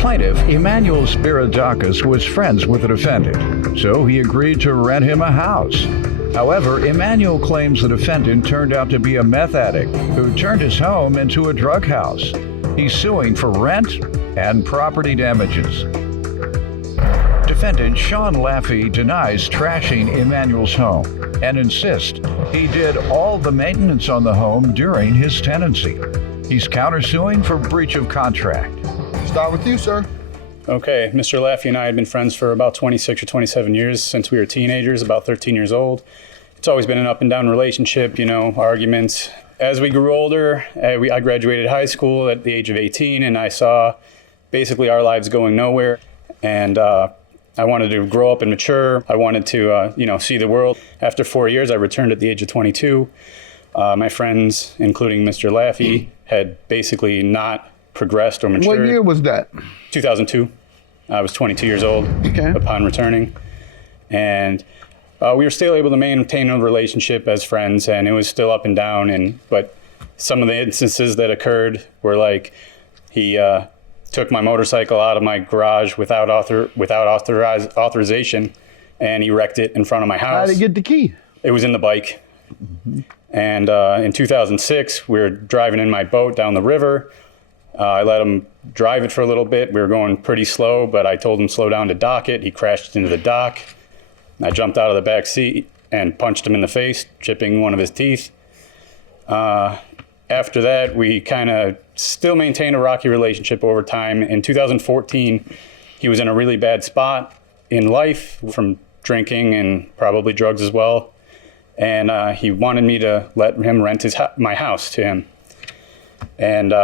Plaintiff Emmanuel Spiridakis was friends with the defendant, so he agreed to rent him a house. However, Emmanuel claims the defendant turned out to be a meth addict who turned his home into a drug house. He's suing for rent and property damages. Defendant Sean Laffey denies trashing Emmanuel's home and insists he did all the maintenance on the home during his tenancy. He's countersuing for breach of contract. Start with you, sir. Okay, Mr. Laffey and I had been friends for about 26 or 27 years since we were teenagers, about 13 years old. It's always been an up and down relationship, arguments. As we grew older, I graduated high school at the age of 18, and I saw basically our lives going nowhere. And I wanted to grow up and mature. I wanted to, see the world. After 4 years, I returned at the age of 22. My friends, including Mr. Laffey, had basically not progressed or matured. What year was that? 2002. I was 22 years old upon returning. And we were still able to maintain a relationship as friends, and it was still up and down. But some of the instances that occurred were like he took my motorcycle out of my garage without authorization, and he wrecked it in front of my house. How did he get the key? It was in the bike. Mm-hmm. And in 2006, we were driving in my boat down the river. I let him drive it for a little bit. We were going pretty slow, but I told him slow down to dock it. He crashed into the dock. I jumped out of the back seat and punched him in the face, chipping one of his teeth. After that, we kind of still maintained a rocky relationship over time. In 2014, he was in a really bad spot in life from drinking and probably drugs as well. And he wanted me to let him rent my house to him. And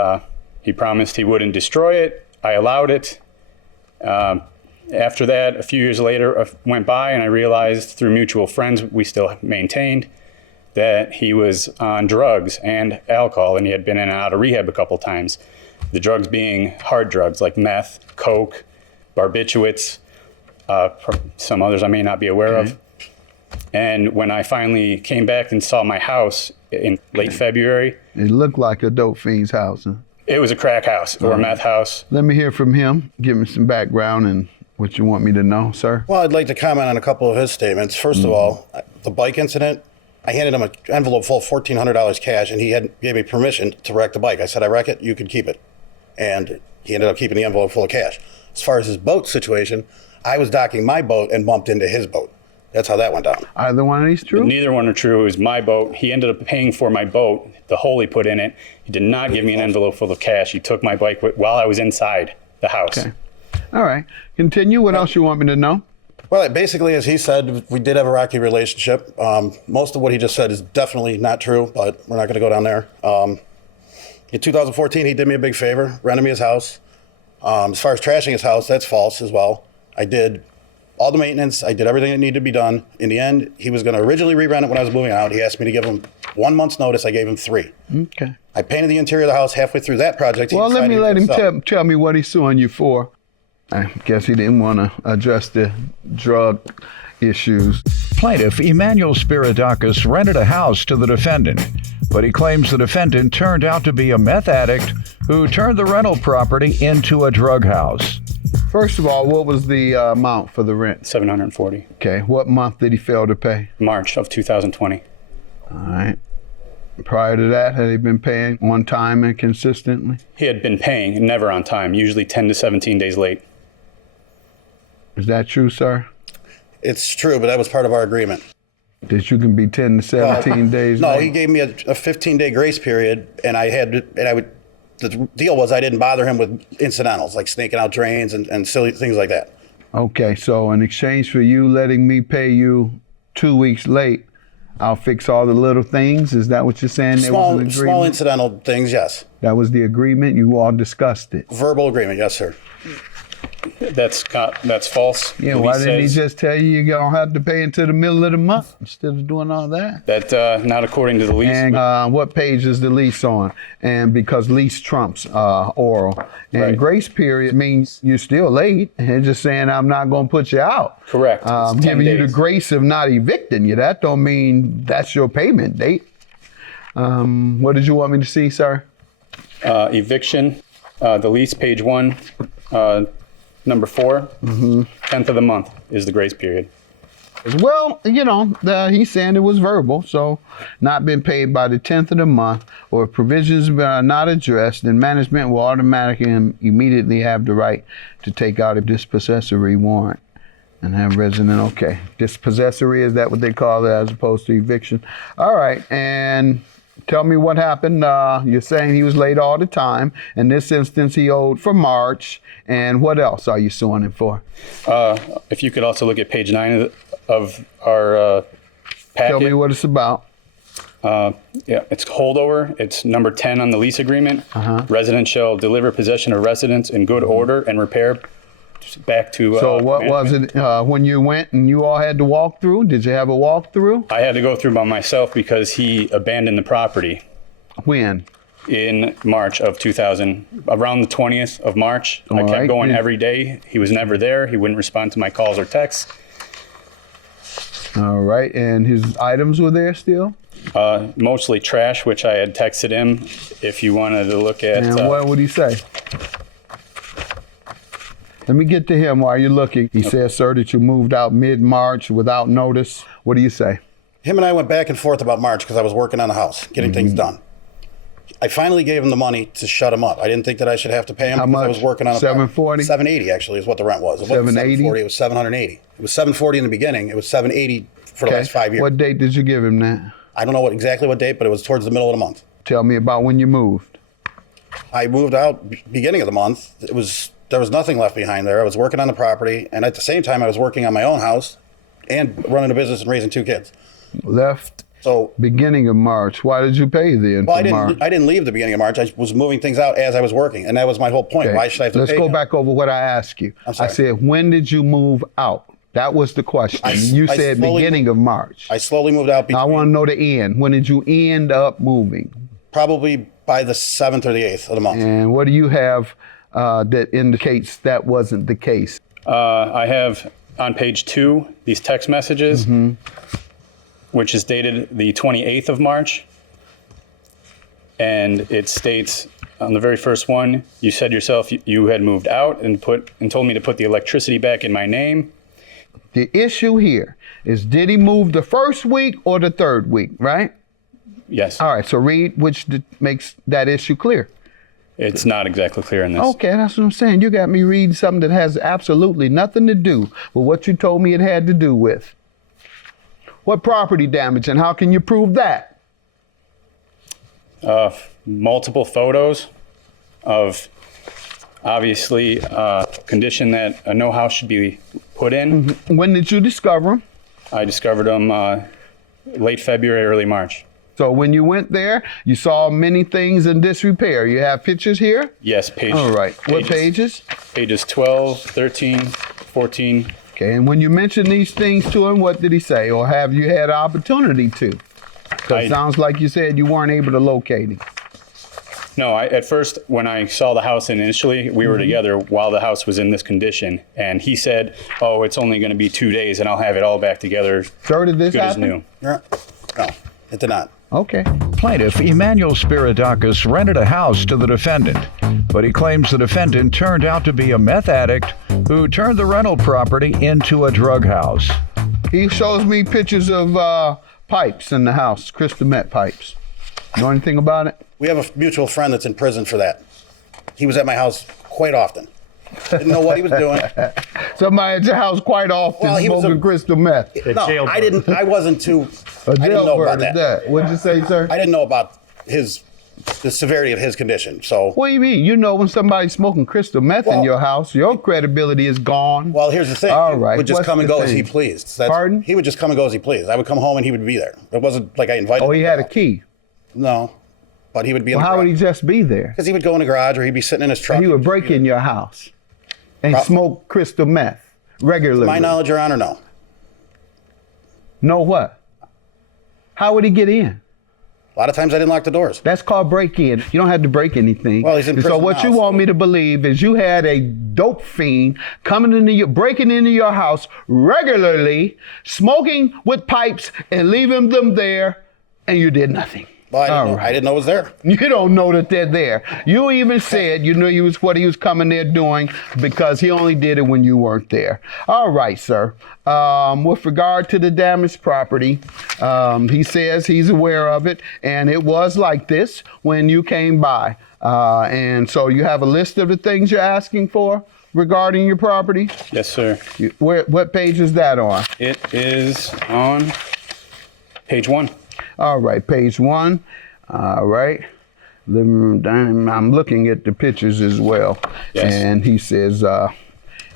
he promised he wouldn't destroy it. I allowed it. After that, a few years later went by, and I realized through mutual friends we still maintained that he was on drugs and alcohol, and he had been in and out of rehab a couple times. The drugs being hard drugs like meth, coke, barbiturates, some others I may not be aware of. And when I finally came back and saw my house in late February. It looked like a dope fiend's house, huh? It was a crack house or a meth house. Let me hear from him. Give me some background and what you want me to know, sir. Well, I'd like to comment on a couple of his statements. First of all, the bike incident, I handed him an envelope full of $1,400 cash, and he gave me permission to wreck the bike. I said, I wreck it, you could keep it. And he ended up keeping the envelope full of cash. As far as his boat situation, I was docking my boat and bumped into his boat. That's how that went down. Either one of these true? Neither one are true. It was my boat. He ended up paying for my boat, the hole he put in it. He did not give me an envelope full of cash. He took my bike while I was inside the house. Okay. All right. Continue. What else you want me to know? Well, basically, as he said, we did have a rocky relationship. Most of what he just said is definitely not true, but we're not going to go down there. In 2014, he did me a big favor, rented me his house. As far as trashing his house, that's false as well. I did all the maintenance. I did everything that needed to be done. In the end, he was going to originally re-rent it when I was moving out. He asked me to give him 1 month's notice. I gave him 3. Okay. I painted the interior of the house halfway through that project. Well, let him tell me what he's suing you for. I guess he didn't want to address the drug issues. Plaintiff Emmanuel Spiridakis rented a house to the defendant, but he claims the defendant turned out to be a meth addict who turned the rental property into a drug house. First of all, what was the amount for the rent? $740. Okay. What month did he fail to pay? March of 2020. All right. Prior to that, had he been paying on time and consistently? He had been paying, never on time, usually 10 to 17 days late. Is that true, sir? It's true, but that was part of our agreement. That you can be 10 to 17 days No, late? he gave me a 15-day grace period, and the deal was I didn't bother him with incidentals, like snaking out drains and silly things like that. Okay, so in exchange for you letting me pay you 2 weeks late, I'll fix all the little things? Is that what you're saying? Small incidental things, yes. That was the agreement? You all discussed it? Verbal agreement, yes, sir. That's false. Yeah, why didn't he just tell you you don't have to pay until the middle of the month instead of doing all that? That not according to the lease. And what page is the lease on? And because lease trumps oral. And Right. grace period means you're still late and just saying I'm not going to put you out. Correct. It's 10 giving you the days. grace of not evicting you. That don't mean that's your payment date. What did you want me to see, sir? Eviction, the lease, page 1. Number 4, 10th of the month is the grace period. Well, he's saying it was verbal, so not been paid by the 10th of the month, or if provisions are not addressed, then management will automatically and immediately have the right to take out a dispossessory warrant and have resident, okay. Dispossessory, is that what they call it as opposed to eviction? All right, and tell me what happened. You're saying he was late all the time. In this instance, he owed for March. And what else are you suing him for? If you could also look at page 9 of our packet. Tell me what it's about. It's holdover. It's number 10 on the lease agreement. Resident shall deliver possession of residence in good order and repair back to. So what management. Was it when you went and you all had to walk through? Did you have a walkthrough? I had to go through by myself because he abandoned the property. When? In March of 2000, around the 20th of March. I kept going every day. He was never there. He wouldn't respond to my calls or texts. All right, and his items were there still? Mostly trash, which I had texted him. If you wanted to look at. And what would he say? Let me get to him while you're looking. He says, sir, that you moved out mid-March without notice. What do you say? Him and I went back and forth about March because I was working on the house, getting things done. I finally gave him the money to shut him up. I didn't think that I should have to pay him. How much? I was working on $740? $780 actually is what the rent was. It wasn't $740, it was $780. It was $740 in the beginning. It was $780 for the last 5 years. What date did you give him that? I don't know exactly what date, but it was towards the middle of the month. Tell me about when you moved. I moved out beginning of the month. There was nothing left behind there. I was working on the property, and at the same time, I was working on my own house and running a business and raising 2 kids. Left beginning of March. Why did you pay then? Well, I didn't leave the beginning of March. I was moving things out as I was working, and that was my whole point. Okay. Why should I have to pay? Let's go back over what I asked you. I said, when did you move out? That was the question. You said beginning of March. I slowly moved out. I want to know the end. When did you end up moving? Probably by the 7th or the 8th of the month. And what do you have that indicates that wasn't the case? I have on page 2 these text messages, which is dated the 28th of March. And it states on the very first one, you said yourself you had moved out and told me to put the electricity back in my name. The issue here is, did he move the first week or the third week, right? Yes. All right, so read which makes that issue clear. It's not exactly clear in this. Okay, that's what I'm saying. You got me reading something that has absolutely nothing to do with what you told me it had to do with. What property damage, and how can you prove that? Multiple photos of obviously condition that no house should be put in. When did you discover them? I discovered them late February, early March. So when you went there, you saw many things in disrepair. You have pictures here? Yes, pages. All right. What pages? Pages 12, 13, 14. Okay, and when you mentioned these things to him, what did he say? Or have you had opportunity to? Because it sounds like you said you weren't able to locate him. No, at first, when I saw the house initially, we were together while the house was in this condition. And he said, oh, it's only going to be 2 days and I'll have it all back together. Sir, did this good happen? As new. No, it did not. Okay. Plaintiff Emmanuel Spiridakis rented a house to the defendant, but he claims the defendant turned out to be a meth addict who turned the rental property into a drug house. He shows me pictures of pipes in the house, crystal meth pipes. Know anything about it? We have a mutual friend that's in prison for that. He was at my house quite often. Didn't know what he was doing. Somebody at your house quite often smoking crystal meth. No, I wasn't too. I didn't know about that. What'd you say, sir? I didn't know about the severity of his condition. So. What do you mean? You know when somebody's smoking crystal meth in your house, your credibility is gone. Well, here's the thing. All right. He would just come and go as he pleased. Pardon? He would just come and go as he pleased. I would come home and he would be there. It wasn't like I invited him. Oh, he had a key? No. But he would be in the Well, how garage. would he just be there? Because he would go in the garage or he'd be sitting in his truck. And he would break in your house and smoke crystal meth regularly. To my knowledge, Your Honor, no. No what? How would he get in? A lot of times I didn't lock the doors. That's called break-in. You don't have to break anything. Well, he's in prison So what now, you want me to believe is you had a dope fiend breaking into your house regularly, smoking with pipes and leaving them there, and you did nothing. Well, I didn't know it was there. You don't know that they're there. You even said you knew what he was coming there doing because he only did it when you weren't there. All right, sir. With regard to the damaged property, he says he's aware of it, and it was like this when you came by. And so you have a list of the things you're asking for regarding your property? Yes, sir. What page is that on? It is on page 1. All right, page 1. All right. Living room, dining room. I'm looking at the pictures as well. Yes. And he says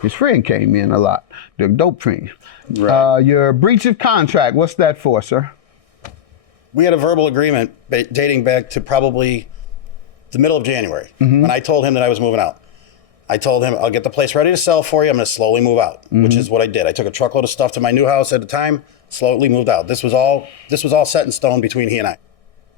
his friend came in a lot, the dope fiend. Right. Your breach of contract, what's that for, sir? We had a verbal agreement dating back to probably the middle of January when I told him that I was moving out. I told him, I'll get the place ready to sell for you. I'm going to slowly move out, which is what I did. I took a truckload of stuff to my new house at the time, slowly moved out. This was all set in stone between he and I.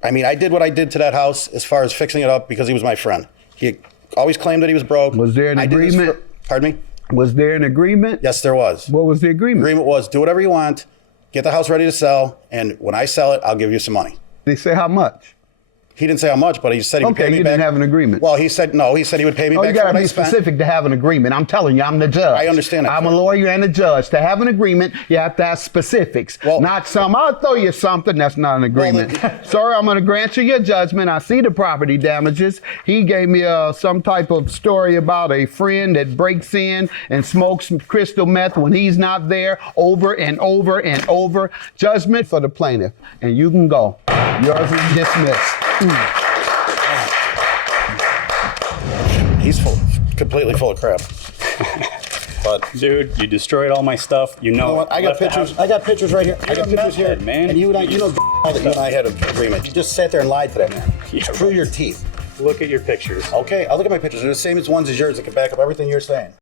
I mean, I did what I did to that house as far as fixing it up because he was my friend. He always claimed that he was broke. Was there an agreement? Pardon me? Was there an agreement? Yes, there was. What was the agreement? The agreement was do whatever you want, get the house ready to sell, and when I sell it, I'll give you some money. They say how much? He didn't say how much, but he said he would pay me you back. didn't have an agreement. Well, he said no. He said he would pay me back. You got for to what be I spent. specific to have an agreement. I'm telling you, I'm the judge. I understand that. I'm a lawyer and a judge. To have an agreement, you have to have specifics. Well, not some, I'll throw you something. That's not an agreement. Sir, I'm going to grant you your judgment. I see the property damages. He gave me some type of story about a friend that breaks in and smokes crystal meth when he's not there over and over and over. Judgment for the plaintiff. And you can go. Yours is dismissed. He's completely full of crap. But Dude, you destroyed all my stuff. You know what? I got pictures. I got pictures right here. I got pictures here, man. And you know that you and I had an agreement. You just sat there and lied to that man. Yeah, Through your teeth. Look at your pictures. Okay, I'll look at my pictures. They're the same as ones as yours that can back up everything you're saying.